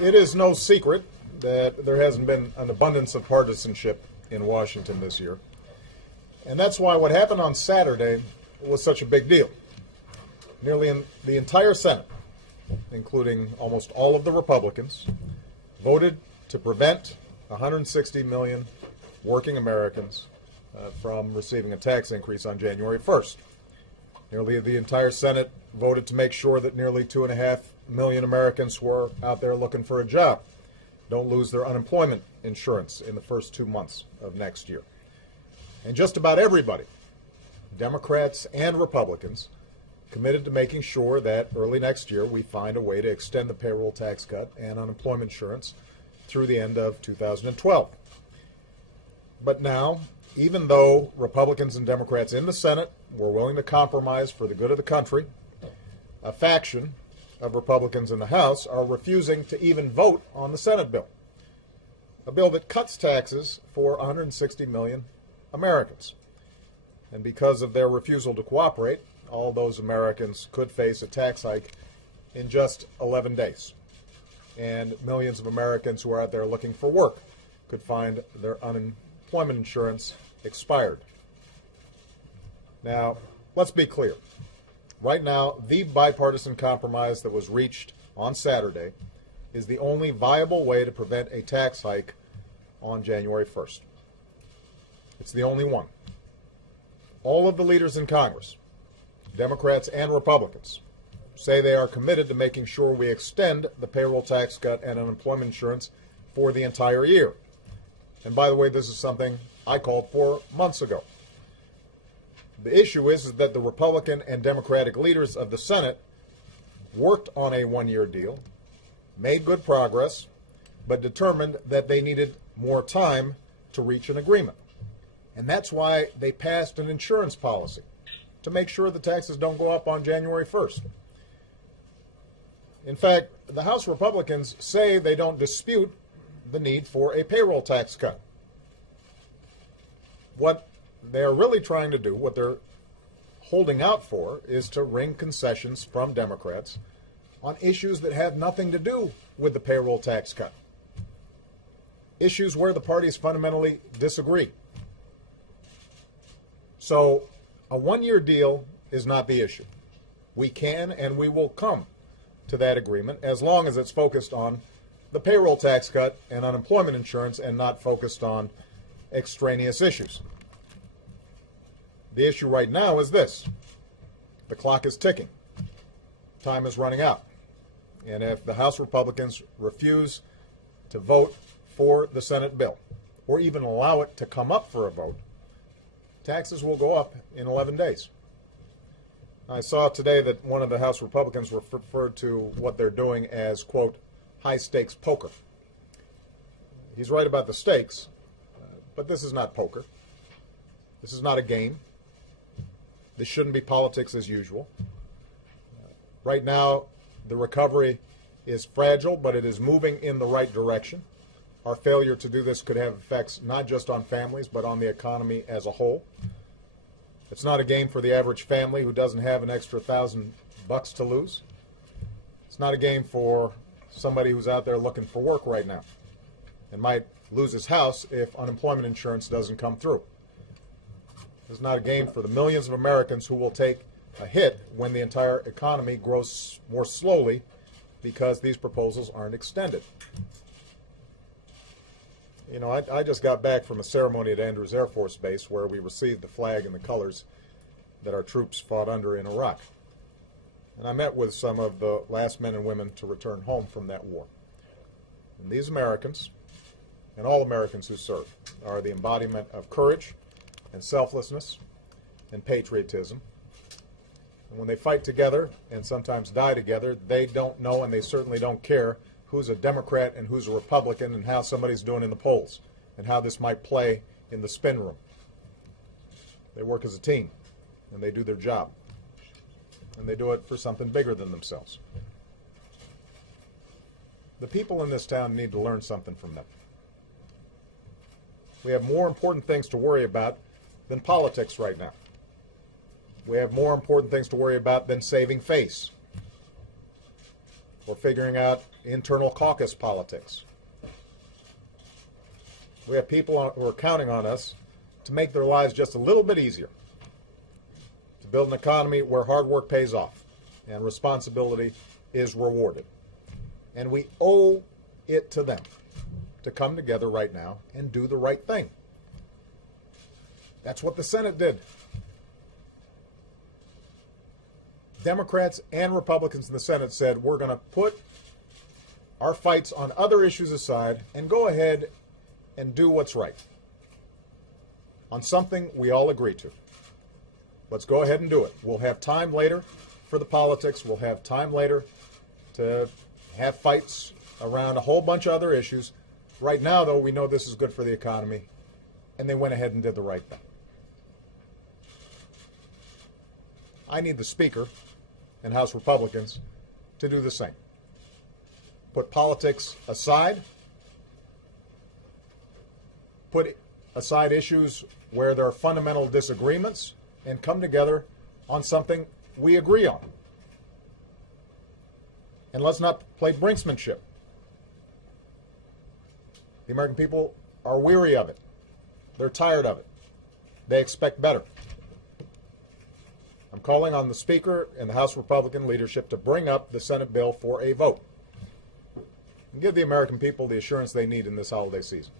It is no secret that there hasn't been an abundance of partisanship in Washington this year. And that's why what happened on Saturday was such a big deal. Nearly the entire Senate, including almost all of the Republicans, voted to prevent 160 million working Americans from receiving a tax increase on January 1st. Nearly the entire Senate voted to make sure that nearly 2.5 million Americans who are out there looking for a job don't lose their unemployment insurance in the first 2 months of next year. And just about everybody, Democrats and Republicans, committed to making sure that early next year we find a way to extend the payroll tax cut and unemployment insurance through the end of 2012. But now, even though Republicans and Democrats in the Senate were willing to compromise for the good of the country, a faction of Republicans in the House are refusing to even vote on the Senate bill, a bill that cuts taxes for 160 million Americans. And because of their refusal to cooperate, all those Americans could face a tax hike in just 11 days. And millions of Americans who are out there looking for work could find their unemployment insurance expired. Now, let's be clear. Right now, the bipartisan compromise that was reached on Saturday is the only viable way to prevent a tax hike on January 1st. It's the only one. All of the leaders in Congress, Democrats and Republicans, say they are committed to making sure we extend the payroll tax cut and unemployment insurance for the entire year. And by the way, this is something I called for months ago. The issue is that the Republican and Democratic leaders of the Senate worked on a one-year deal, made good progress, but determined that they needed more time to reach an agreement. And that's why they passed an insurance policy to make sure the taxes don't go up on January 1st. In fact, the House Republicans say they don't dispute the need for a payroll tax cut. What they're really trying to do, what they're holding out for, is to wring concessions from Democrats on issues that have nothing to do with the payroll tax cut. Issues where the parties fundamentally disagree. So a one-year deal is not the issue. We can and we will come to that agreement as long as it's focused on the payroll tax cut and unemployment insurance and not focused on extraneous issues. The issue right now is this. The clock is ticking. Time is running out. And if the House Republicans refuse to vote for the Senate bill, or even allow it to come up for a vote, taxes will go up in 11 days. I saw today that one of the House Republicans referred to what they're doing as, quote, high-stakes poker. He's right about the stakes, but this is not poker. This is not a game. This shouldn't be politics as usual. Right now, the recovery is fragile, but it is moving in the right direction. Our failure to do this could have effects not just on families, but on the economy as a whole. It's not a game for the average family who doesn't have an extra $1,000 to lose. It's not a game for somebody who's out there looking for work right now and might lose his house if unemployment insurance doesn't come through. It's not a game for the millions of Americans who will take a hit when the entire economy grows more slowly because these proposals aren't extended. You know, I just got back from a ceremony at Andrews Air Force Base where we received the flag and the colors that our troops fought under in Iraq. And I met with some of the last men and women to return home from that war. And these Americans, and all Americans who serve, are the embodiment of courage and selflessness and patriotism. And when they fight together and sometimes die together, they don't know and they certainly don't care who's a Democrat and who's a Republican and how somebody's doing in the polls and how this might play in the spin room. They work as a team and they do their job. And they do it for something bigger than themselves. The people in this town need to learn something from them. We have more important things to worry about than politics right now. We have more important things to worry about than saving face. We're figuring out internal caucus politics. We have people who are counting on us to make their lives just a little bit easier, to build an economy where hard work pays off and responsibility is rewarded. And we owe it to them to come together right now and do the right thing. That's what the Senate did. Democrats and Republicans in the Senate said, we're going to put our fights on other issues aside and go ahead and do what's right on something we all agree to. Let's go ahead and do it. We'll have time later for the politics. We'll have time later to have fights around a whole bunch of other issues. Right now, though, we know this is good for the economy, and they went ahead and did the right thing. I need the Speaker and House Republicans to do the same. Put politics aside. Put aside issues where there are fundamental disagreements and come together on something we agree on. And let's not play brinksmanship. The American people are weary of it. They're tired of it. They expect better. I'm calling on the Speaker and the House Republican leadership to bring up the Senate bill for a vote and give the American people the assurance they need in this holiday season.